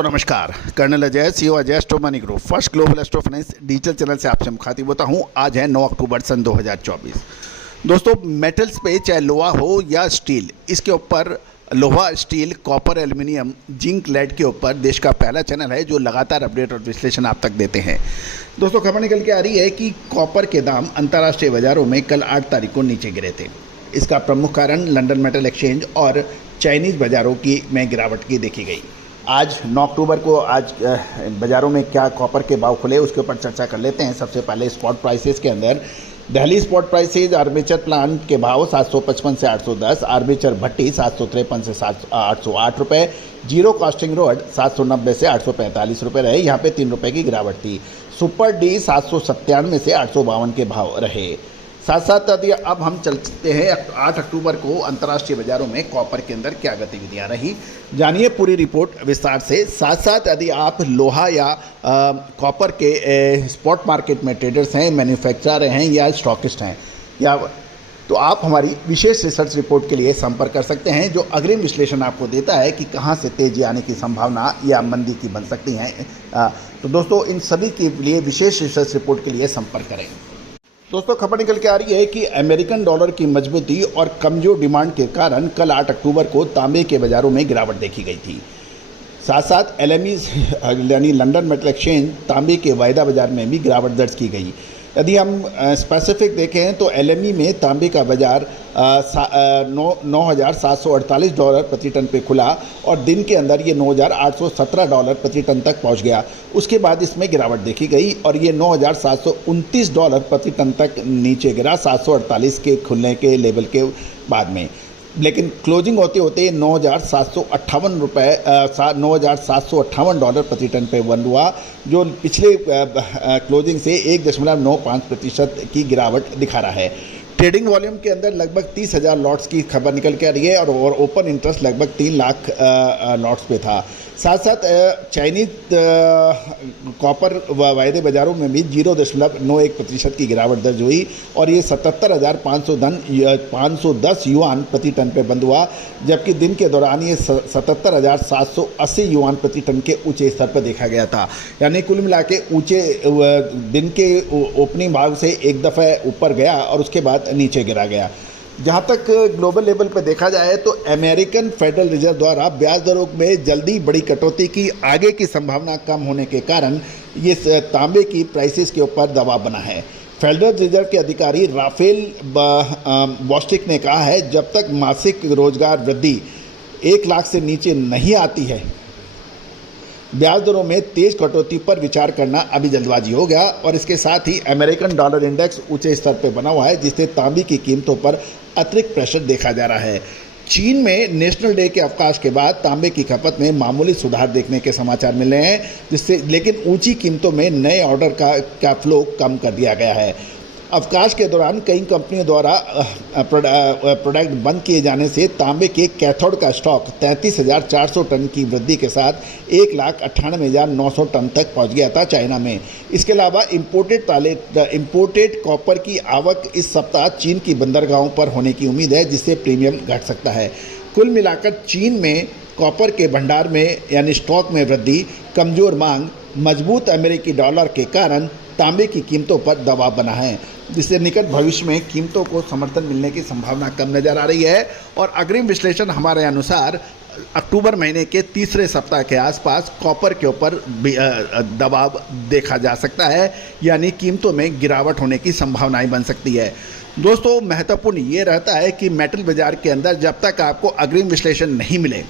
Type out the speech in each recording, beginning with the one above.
दोस्तों नमस्कार, colonel Ajay CEO Ajay astro money group first global astro finance digital channel से आपसे मुखातिब होता हूं। आज है 9 अक्टूबर सन 2024। दोस्तों मेटल्स पे चाहे लोहा हो या स्टील, इसके ऊपर लोहा, steel, copper, aluminium, zinc, lead के ऊपर देश का पहला चैनल है जो लगातार अपडेट और विश्लेषण आप तक देते हैं। दोस्तों खबर निकल के आ रही है कि कॉपर के दाम अंतर्राष्ट्रीय बाजारों में कल 8 तारीख को नीचे गिरे थे। इसका प्रमुख कारण लंदन मेटल एक्सचेंज और चाइनीज़ बाज़ारों की में गिरावट की देखी गई। आज 9 अक्टूबर को आज बाज़ारों में क्या कॉपर के भाव खुले उसके ऊपर चर्चा कर लेते हैं। सबसे पहले स्पॉट प्राइसेस के अंदर Delhi spot prices armature plant के भाव 755 से 810, आर्मेचर भट्टी 753 से 808 रुपये, जीरो कास्टिंग रोड 790 से 845 रुपये रहे। यहाँ पे 3 रुपये की गिरावट थी। सुपर डी 797 से 852 के भाव रहे। साथ साथ यदि अब हम चलते हैं 8 अक्टूबर को अंतर्राष्ट्रीय बाजारों में कॉपर के अंदर क्या गतिविधियां रही, जानिए पूरी रिपोर्ट विस्तार से। साथ साथ यदि आप लोहा या कॉपर के स्पॉट मार्केट में ट्रेडर्स हैं, मैन्युफैक्चरर हैं या स्टॉकिस्ट हैं, या तो आप हमारी विशेष रिसर्च रिपोर्ट के लिए संपर्क कर सकते हैं जो अग्रिम विश्लेषण आपको देता है कि कहां से तेजी आने की संभावना या मंदी की बन सकती हैं। तो दोस्तों इन सभी के लिए विशेष रिसर्च रिपोर्ट के लिए संपर्क करें। दोस्तों खबर निकल के आ रही है कि अमेरिकन डॉलर की मजबूती और कमजोर डिमांड के कारण कल 8 अक्टूबर को तांबे के बाजारों में गिरावट देखी गई थी। साथ साथ LME यानी लंदन मेटल एक्सचेंज तांबे के वायदा बाजार में भी गिरावट दर्ज की गई। यदि हम स्पेसिफिक देखें तो LME में तांबे का बाजार $9,748 प्रति टन पे खुला और दिन के अंदर ये $9,817 प्रति टन तक पहुंच गया। उसके बाद इसमें गिरावट देखी गई और ये $9,729 प्रति टन तक नीचे गिरा 748 के खुलने के लेवल के बाद में। लेकिन क्लोजिंग होते होते $9,758 प्रति टन पे बंद हुआ, जो पिछले क्लोजिंग से 1.95% की गिरावट दिखा रहा है। ट्रेडिंग वॉल्यूम के अंदर लगभग 30,000 लॉट्स की खबर निकल के आ रही है और ओपन इंटरेस्ट लगभग 3 लाख लॉट्स पे था। साथ साथ चाइनीज कॉपर वायदे बाजारों में भी 0.91% की गिरावट दर्ज हुई और ये 77,510 युआन प्रति टन पे बंद हुआ, जबकि दिन के दौरान ये 77,780 युआन प्रति टन के ऊंचे स्तर पर देखा गया था। यानी कुल मिला के ऊंचे दिन के ओपनिंग भाव से एक दफ़ा ऊपर गया और उसके बाद नीचे गिरा गया। जहाँ तक ग्लोबल लेवल पर देखा जाए तो अमेरिकन फेडरल रिजर्व द्वारा ब्याज दरों में जल्दी बड़ी कटौती की आगे की संभावना कम होने के कारण ये तांबे की प्राइसेस के ऊपर दबाव बना है। फेडरल रिजर्व के अधिकारी राफेल बॉस्टिक ने कहा है, जब तक मासिक रोजगार वृद्धि 1 लाख से नीचे नहीं आती है, ब्याज दरों में तेज कटौती पर विचार करना अभी जल्दबाजी हो गया। और इसके साथ ही अमेरिकन डॉलर इंडेक्स ऊंचे स्तर पर बना हुआ है, जिससे तांबे की कीमतों पर अतिरिक्त प्रेशर देखा जा रहा है। चीन में नेशनल डे के अवकाश के बाद तांबे की खपत में मामूली सुधार देखने के समाचार मिल रहे हैं, जिससे लेकिन ऊंची कीमतों में नए ऑर्डर का फ्लो कम कर दिया गया है। अवकाश के दौरान कई कंपनियों द्वारा प्रोडक्ट बंद किए जाने से तांबे के कैथोड का स्टॉक 33,400 टन की वृद्धि के साथ 1,98,900 टन तक पहुंच गया था चाइना में। इसके अलावा इंपोर्टेड कॉपर की आवक इस सप्ताह चीन की बंदरगाहों पर होने की उम्मीद है, जिससे प्रीमियम घट सकता है। कुल मिलाकर चीन में कॉपर के भंडार में यानी स्टॉक में वृद्धि, कमजोर मांग, मजबूत अमेरिकी डॉलर के कारण तांबे की कीमतों पर दबाव बना है, जिससे निकट भविष्य में कीमतों को समर्थन मिलने की संभावना कम नजर आ रही है। और अग्रिम विश्लेषण हमारे अनुसार अक्टूबर महीने के तीसरे सप्ताह के आसपास कॉपर के ऊपर दबाव देखा जा सकता है, यानी कीमतों में गिरावट होने की संभावनाएं बन सकती है। दोस्तों महत्वपूर्ण ये रहता है कि मेटल बाजार के अंदर जब तक आपको अग्रिम विश्लेषण नहीं मिले,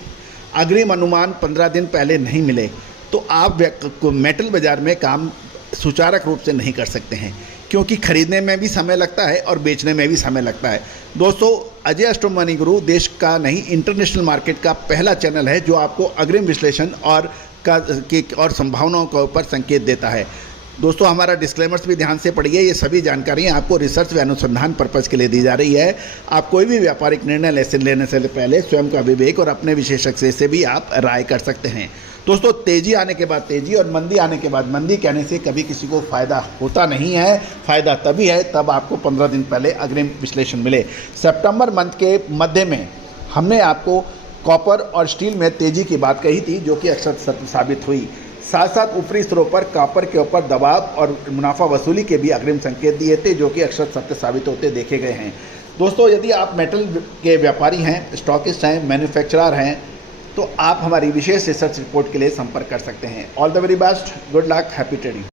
अग्रिम अनुमान 15 दिन पहले नहीं मिले, तो आप मेटल बाजार में काम सुचारक रूप से नहीं कर सकते हैं, क्योंकि खरीदने में भी समय लगता है और बेचने में भी समय लगता है। दोस्तों अजय एस्ट्रो मनी गुरु देश का नहीं इंटरनेशनल मार्केट का पहला चैनल है जो आपको अग्रिम विश्लेषण और संभावनाओं के ऊपर संकेत देता है। दोस्तों हमारा डिस्क्लेमर्स भी ध्यान से पढ़िए, ये सभी जानकारियाँ आपको रिसर्च व अनुसंधान पर्पज़ के लिए दी जा रही है। आप कोई भी व्यापारिक निर्णय लेने से पहले स्वयं का विवेक और अपने विशेषज्ञ से भी आप राय कर सकते हैं। दोस्तों तेजी आने के बाद तेजी और मंदी आने के बाद मंदी कहने से कभी किसी को फ़ायदा होता नहीं है। फ़ायदा तभी है तब आपको 15 दिन पहले अग्रिम विश्लेषण मिले। सितंबर मंथ के मध्य में हमने आपको कॉपर और स्टील में तेजी की बात कही थी, जो कि अक्षर सत्य साबित हुई। साथ साथ ऊपरी स्तरों पर कॉपर के ऊपर दबाव और मुनाफा वसूली के भी अग्रिम संकेत दिए थे, जो कि अक्षर सत्य साबित होते देखे गए हैं। दोस्तों, यदि आप मेटल के व्यापारी हैं, स्टॉकिस्ट हैं, मैन्युफैक्चरर हैं, तो आप हमारी विशेष रिसर्च रिपोर्ट के लिए संपर्क कर सकते हैं। All the very best, good luck, happy trading.